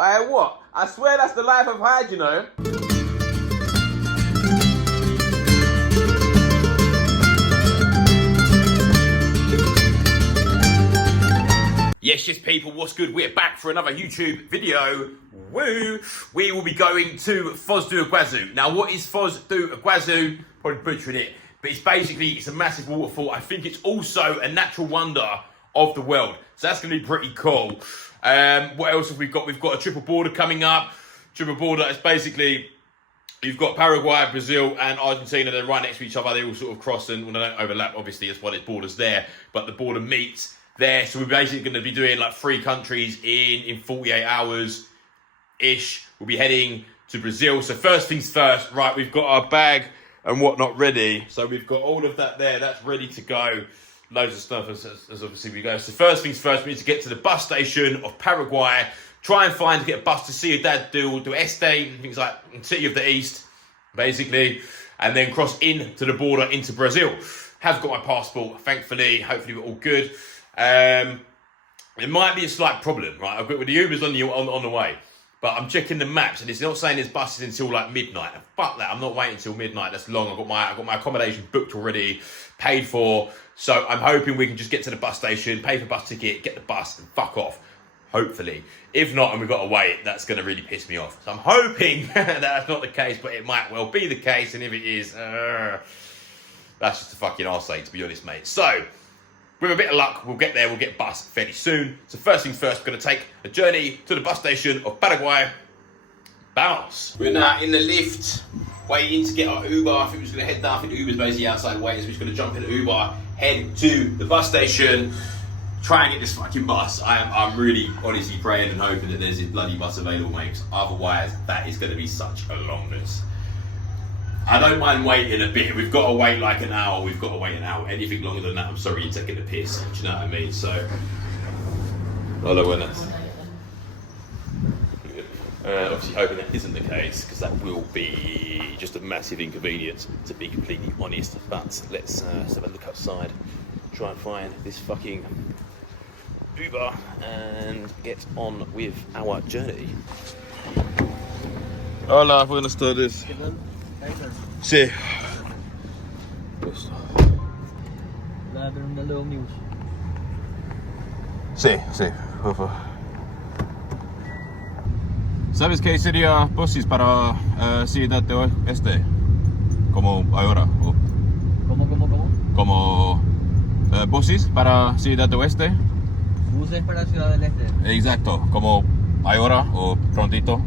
What? I swear that's the life of Hyde, you know. Yes, people, what's good? We're back for another YouTube video. Woo! We will be going to Foz do Iguaçu. Now, what is Foz do Iguaçu? Probably butchering it, but it's a massive waterfall. I think it's also a natural wonder of the world. So that's going to be pretty cool. What else have we got? We've got a triple border coming up. Triple border is basically, you've got Paraguay, Brazil, and Argentina. They're right next to each other. They all sort of cross and, well, they don't overlap, obviously, that's why there's borders there. But the border meets there. So we're basically going to be doing like 3 countries in 48 hours-ish. We'll be heading to Brazil. So first things first, right, we've got our bag and whatnot ready. So we've got all of that there. That's ready to go. Loads of stuff as obviously we go. So first things first, we need to get to the bus station of Paraguay. Try and get a bus to Ciudad do Este, things like City of the East, basically. And then cross into the border into Brazil. Have got my passport, thankfully. Hopefully we're all good. It might be a slight problem, right? I've got with the Ubers on the way. But I'm checking the maps and it's not saying there's buses until like midnight. And fuck that, I'm not waiting until midnight. That's long. I've got my accommodation booked already, paid for. So I'm hoping we can just get to the bus station, pay for bus ticket, get the bus and fuck off. Hopefully. If not, and we've got to wait, that's going to really piss me off. So I'm hoping that's not the case, but it might well be the case. And if it is, that's just a fucking arsehole, to be honest, mate. So with a bit of luck, we'll get there, we'll get bus fairly soon. So first things first, we're going to take a journey to the bus station of Paraguay. Vamos. We're now in the lift, waiting to get our Uber. I think we're just going to head down. I think the Uber's basically outside waiting, so we're just going to jump in the Uber, head to the bus station, try and get this fucking bus. I'm really honestly praying and hoping that there's a bloody bus available, mate, because otherwise that is going to be such a longness. I don't mind waiting a bit. We've got to wait like an hour. We've got to wait an hour. Anything longer than that, I'm sorry, you're taking the piss. Do you know what I mean? So, hola, buenas. Obviously hoping that isn't the case, because that will be just a massive inconvenience, to be completely honest. But let's have a look outside, try and find this fucking Uber and get on with our journey. Hola, buenas tardes. Sí. Sí, por favor. ¿Sabes qué sería buses para Ciudad de Este? Como ahora. ¿Cómo? Como buses para Ciudad de Oeste. Buses para Ciudad del Este. Exacto, como ahora o prontito.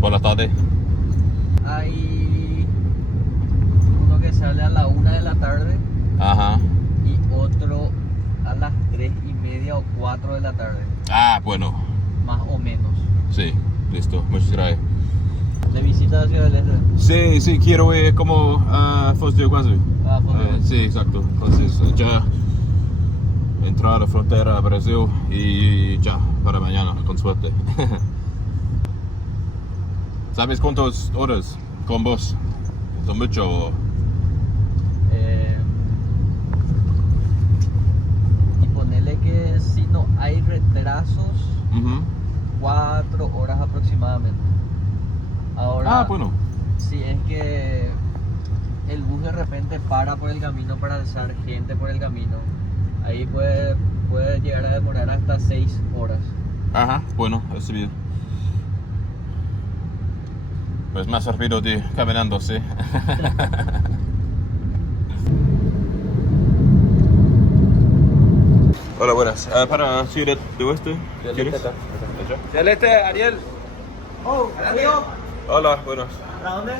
Por la tarde. Hay uno que sale a la 1 de la tarde. Ajá. Y otro a las 3:30 o 4 de la tarde. Ah, bueno. Más o menos. Sí, listo, muchas gracias. ¿De visita a Ciudad del Este? Sí, quiero ir como a Foz do Iguaçu. Foz do Iguaçu. Sí, exacto. Entonces ya entrar a la frontera a Brasil y ya, para mañana, con suerte. ¿Sabes cuántas horas con vos? ¿Son mucho? Y ponele que si no hay retrasos, 4 horas aproximadamente. Ahora, bueno. Si es que el bus de repente para por el camino para alzar gente por el camino, ahí puede llegar a demorar hasta 6 horas. Ajá, bueno, está bien. Pues más rápido de caminando, sí. Hola, buenas. Para Ciudad de Oeste, ¿quieres? Ciudad del Este, Ariel. Oh, amigo. Hola, buenas. ¿Para dónde?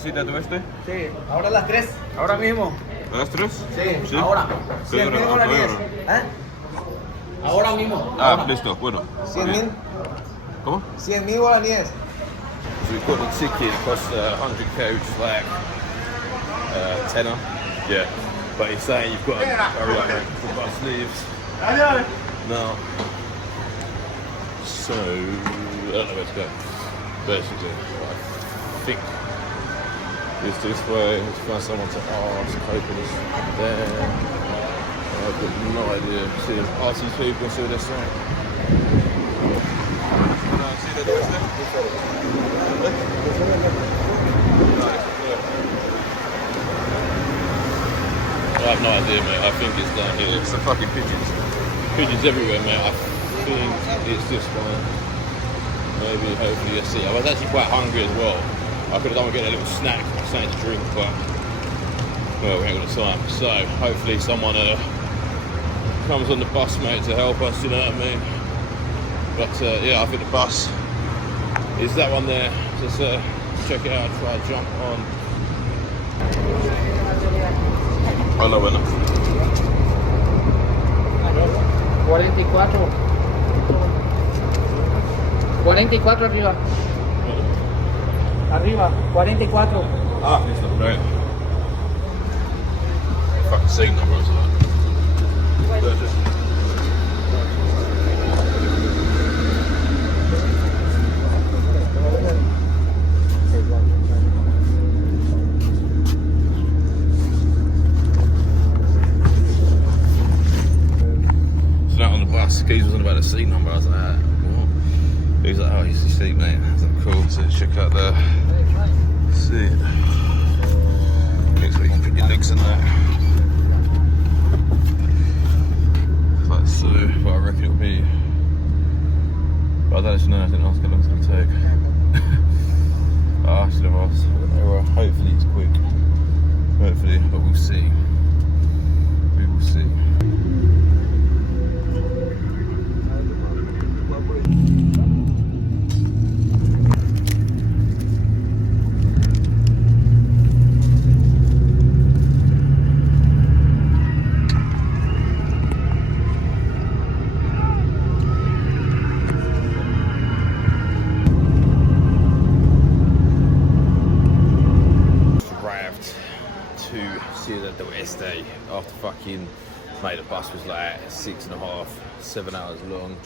Ciudad de Oeste. Sí, ahora a las 3. Ahora mismo. ¿A las 3? Sí, ahora. Sí, 100.000 guaraníes. ¿Eh? Ahora mismo. Ah, listo, bueno. 100.000. ¿Cómo? 100.000 guaraníes. So we've got the ticket, plus 100 coach, like tenner. Yeah. But he's saying you've got to hurry up before the bus leaves. No. So, I don't know where to go. Basically, I think it's this way. Let's find someone to ask. Hoping it's there. I've got no idea. See, ask these people, see what they're saying. got no idea, mate. I think it's down here. It's the fucking pigeons. Pigeons everywhere, mate. I think it's this one. Maybe, hopefully, you'll see. I was actually quite hungry as well. I could have done with getting a little snack, something to drink, but well, we ain't got the time. So hopefully someone comes on the bus, mate, to help us. You know what I mean? But yeah, I think the bus is that one there. Just check it out. Try to jump on. Hola, bueno. 44. 44 arriba. Arriba, 44. Ah, listo, right. Fucking seat number or something. So now on the bus, Keys wasn't about the seat number. I was like, what? He was like, oh, he's the seat, mate. I was like, cool. So check out the seat. Looks like you can put your legs in there. Like so, but I reckon it'll be. But I don't actually know. I think that's how long it's going to take. I should have asked. Well, hopefully it's quick. Hopefully, but we'll see. We will see. After fucking, mate, the bus was like 6.5, 7 hours long.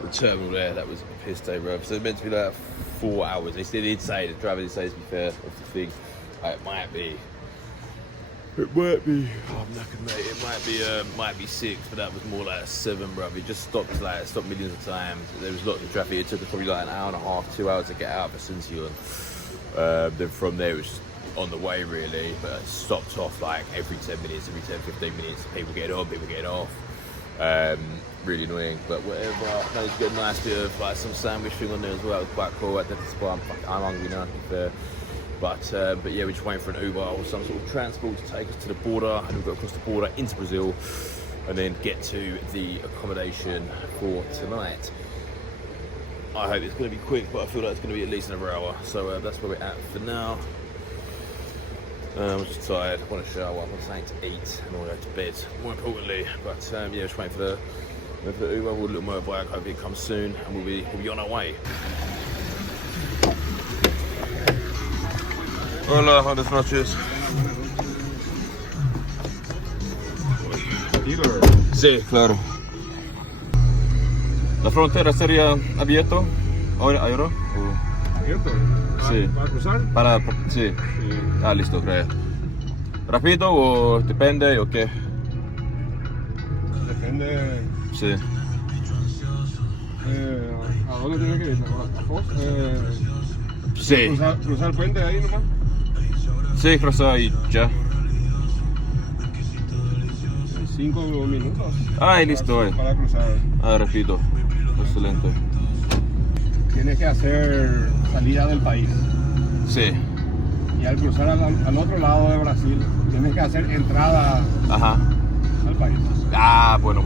The terminal there, that was a piss day, bro. So it meant to be like 4 hours. They did say, the driver did say, to be fair, of the thing, it might be, oh, I'm knackered, mate. It might be 6, but that was more like 7, bro. It just stopped millions of times. There was lots of traffic. It took us probably like an hour and a half, 2 hours to get out of Asuncion. Then from there, it was just on the way really, but it stopped off like every 10 minutes, every 10, 15 minutes. People get on, people get off. Really annoying, but whatever. I managed to get a nice bit of like some sandwich thing on there as well. It was quite cool. At the spot, I'm hungry now, to be fair. But yeah, we're just waiting for an Uber or some sort of transport to take us to the border, and we've got to cross the border into Brazil, and then get to the accommodation for tonight. I hope it's going to be quick, but I feel like it's going to be at least another hour. So that's where we're at for now. I'm just tired, I want to shower, I want something to eat, and I want to go to bed, more importantly. But yeah, just waiting for the Uber, we'll do a little motorbike, hopefully it comes soon, and we'll be on our way. Hola, buenas noches. Sí, claro. ¿La frontera sería abierto ahora? ¿Abierto? Sí. ¿Para cruzar? Sí. Sí. Ah, listo, creo. ¿Rápido o depende o qué? Depende. Sí. ¿A dónde tiene que ir? ¿A Foz? Sí. ¿Cruzar el puente ahí nomás? Sí, cruzar y ya. 5 minutos. Ay, listo. Para cruzar. Ah, repito. Excelente. Tienes que hacer salida del país. Sí. Y al cruzar al otro lado de Brasil, tienes que hacer entrada al país. Ah, bueno.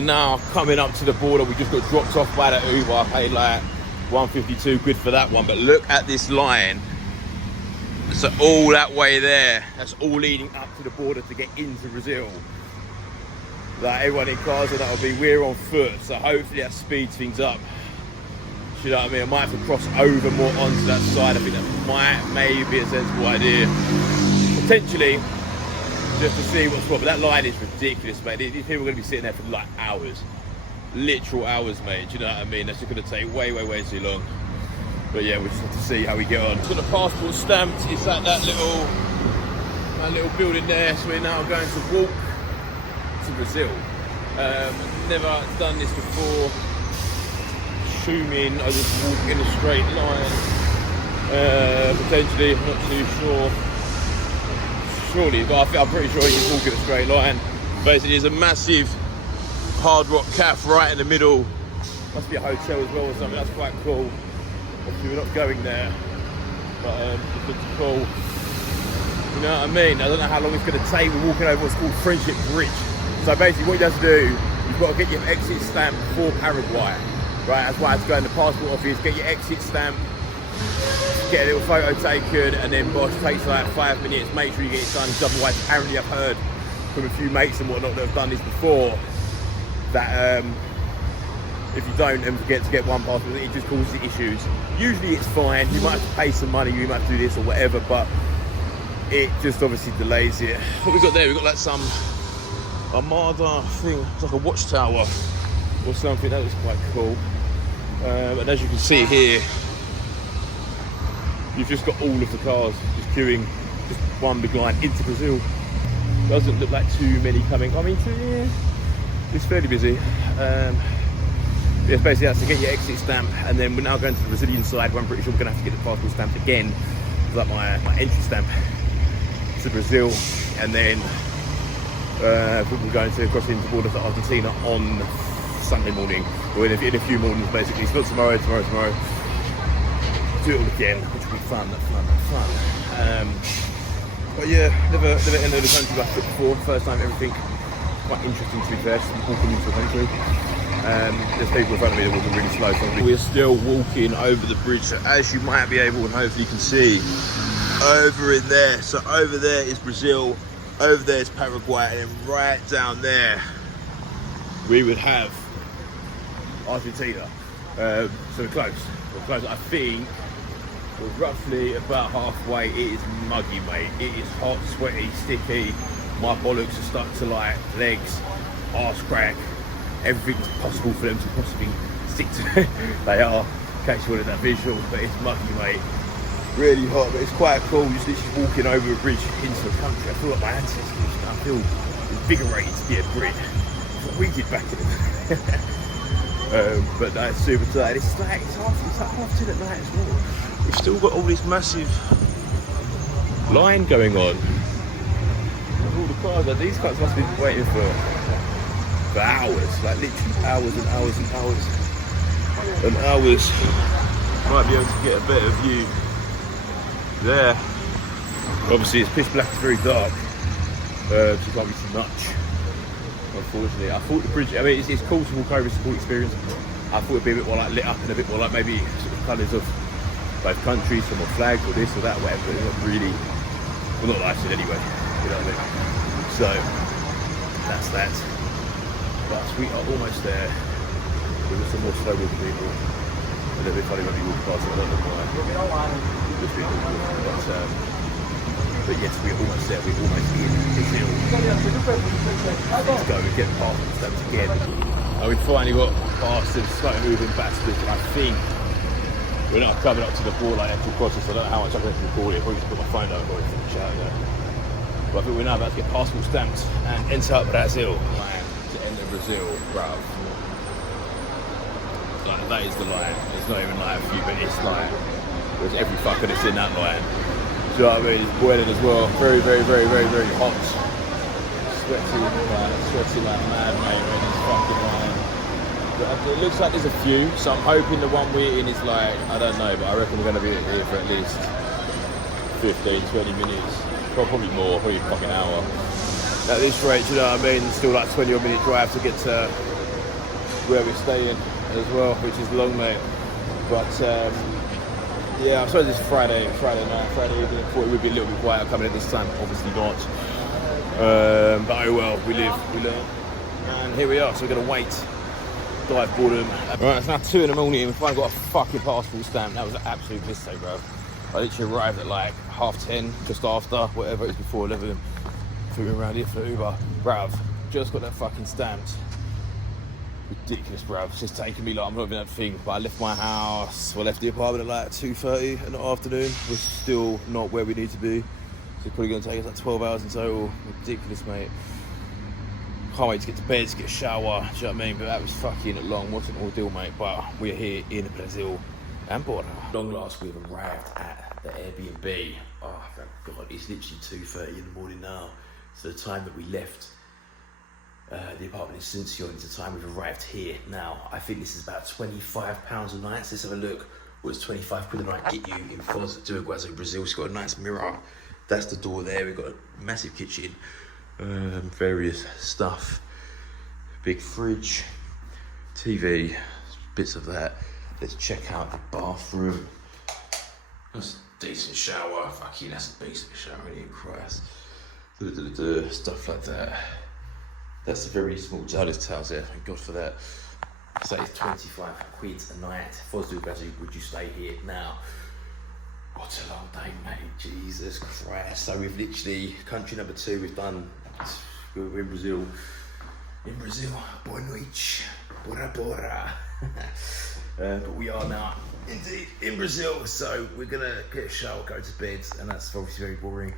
Now, coming up to the border, we just got dropped off by the Uber. I paid like 152 quid for that one. But look at this line. So all that way there, that's all leading up to the border to get into Brazil. Like everyone in cars, and that'll be, we're on foot. So hopefully that speeds things up. You know what I mean? I might have to cross over more onto that side. I think that might maybe be a sensible idea. Potentially, just to see what's what. But that line is ridiculous, mate. These people are going to be sitting there for like hours. Literal hours, mate. Do you know what I mean? That's just going to take way too long. But yeah, we'll just have to see how we get on. So the passport stamped. It's at that little building there. So we're now going to walk to Brazil. Never done this before. Assuming I just walk in a straight line. Potentially, not too sure. surely, but I'm pretty sure he's walking a straight line. Basically, there's a massive Hard Rock Cafe right in the middle. Must be a hotel as well or something. That's quite cool. Obviously, we're not going there, but it looks cool. You know what I mean? I don't know how long it's going to take. We're walking over what's called Friendship Bridge. So basically, what you have to do, you've got to get your exit stamp for Paraguay. Right, that's why I have to go in the passport office, get your exit stamp, get a little photo taken, and then Bosch takes like 5 minutes. Make sure you get it done, because otherwise, apparently, I've heard from a few mates and whatnot that have done this before that if you don't and forget to get one passport, it just causes issues. Usually, it's fine. You might have to pay some money, you might have to do this or whatever, but it just obviously delays it. What we got there? We got like some Armada thing. It's like a watchtower or something. That was quite cool. And as you can see here, you've just got all of the cars just queuing, just one big line into Brazil. Doesn't look like too many coming. I mean, yeah, it's fairly busy. Yes, basically that's to get your exit stamp, and then we're now going to the Brazilian side where I'm pretty sure we're going to have to get the passport stamped again. Like my entry stamp to Brazil, and then we're going to cross into the border to Argentina on Sunday morning, or in a few mornings basically. It's not tomorrow. Do it all again, which will be fun. But yeah, never entered the country like that before. First time everything. Quite interesting to be fair, walking into the country. There's people in front of me that are walking really slow. So we're still walking over the bridge, so as you might be able and hopefully you can see, over in there. So over there is Brazil, over there is Paraguay, and then right down there we would have Argentina. So we're close. I think we're roughly about halfway. It is muggy, mate. It is hot, sweaty, sticky. My bollocks are stuck to like legs, arse crack. Everything's possible for them to possibly stick to. They are. In case you wanted that visual, but it's muggy, mate. Really hot, but it's quite cool. Just literally walking over a bridge into a country. I feel like my ancestors. I feel invigorated to be a Brit. That's what we did back in the day. But that's super tight. It's like half 10 at night as well. We've still got all this massive line going on. All the cars, like these cars must have been waiting for hours, like literally hours and hours and hours and hours. Might be able to get a better view there. Obviously it's pitch black, it's very dark, so it can't be too much, unfortunately. I thought the bridge, I mean it's cool to walk over, it's a cool experience. I thought it'd be a bit more like lit up and a bit more like maybe sort of colours of both countries, some more flags or this or that, whatever, but it's not really, well not like I said anyway, you know what I mean? So, that's that. But we are almost there. There were some more slow walking people. A little bit funny when we walk past it, I don't know why. But yes, we're almost there. We're almost in Brazil. Let's go and get past the steps again. And we finally got past them slow moving bastards. I think we're not coming up to the border like April Crossing, so I don't know how much I can record it. Probably just put my phone out or finish out there. But I think we're now about to get passport stamped and enter Brazil. To enter Brazil, bruv. Like, that is the line. It's not even like a few minutes, like, there's every fucker that's in that line. Do you know what I mean? It's boiling as well. Very, very, very, very, very hot. Sweaty like mad, mate, in this fucking line. But it looks like there's a few, so I'm hoping the one we're in is like, I don't know, but I reckon we're going to be here for at least 15, 20 minutes. Probably more, probably a fucking hour. At this rate, you know what I mean? It's still like 20 odd minute drive to get to where we're staying as well, which is long, mate. But yeah, I suppose it's Friday night, Friday evening. I thought it would be a little bit quieter coming at this time, obviously not. But oh well, we live, we learn. And here we are, so we're gonna wait. Dive boredom. Right, it's now 2 in the morning and we finally got a fucking passport stamp. That was an absolute mistake, bro. I literally arrived at like 10:30, just after, whatever it was before 11. Flew around here for Uber. Bruv, just got that fucking stamped. Ridiculous, bruv. It's just taking me like, I'm not even that thing, but I left my house, I left the apartment at like 2:30 in the afternoon. We're still not where we need to be. So it's probably gonna take us like 12 hours in total. Ridiculous, mate. Can't wait to get to bed, to get a shower, do you know what I mean? But that was fucking long, wasn't an ordeal, mate. But we're here in Brazil and border. Long last, we've arrived at the Airbnb. Oh, thank God, it's literally 2:30 in the morning now. So the time that we left the apartment in Asuncion is the time we've arrived here. Now, I think this is about £25 a night. So let's have a look. What's 25 quid a night get you in Foz do Iguaçu, Brazil? It's got a nice mirror. That's the door there. We've got a massive kitchen, various stuff, big fridge, TV, bits of that. Let's check out the bathroom. That's a decent shower. Fucking, that's a decent shower in Christ. Stuff like that. That's a very small toilet house there. Thank God for that. So it's 25 quid a night. Foz do Iguaçu, would you stay here now? What a long day, mate. Jesus Christ. So we've literally, country number 2, we're in Brazil. In Brazil, boa noite, bora bora. But we are now indeed in Brazil. So we're gonna get a shower, go to bed, and that's obviously very boring.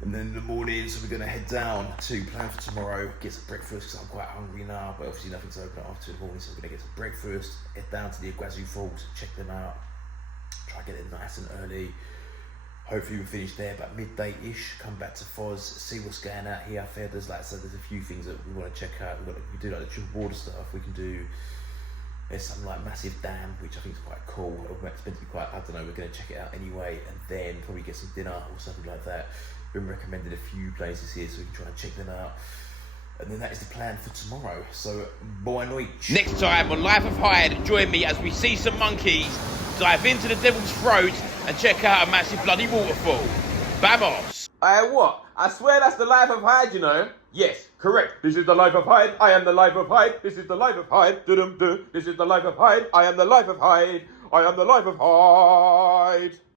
And then in the morning, so we're going to head down to plan for tomorrow, get some breakfast, because I'm quite hungry now, but obviously nothing's open after the morning, so we're going to get some breakfast, head down to the Iguaçu Falls, check them out, try to get it nice and early. Hopefully we'll finish there about midday-ish, come back to Foz, see what's going out here. There's a few things that we want to check out. We do like the triple border stuff, we can do, there's some like massive dam, which I think is quite cool. It's meant to be quite, I don't know, we're going to check it out anyway, and then probably get some dinner or something like that. Been recommended a few places here, so we can try and check them out. And then that is the plan for tomorrow. So, boa noite. Next time on Life of Hyde, join me as we see some monkeys, dive into the devil's throat, and check out a massive bloody waterfall. Vamos! What? I swear that's the Life of Hyde, you know. Yes, correct. This is the Life of Hyde. I am the Life of Hyde. This is the Life of Hyde. This is the Life of Hyde. I am the Life of Hyde. I am the Life of Hyde.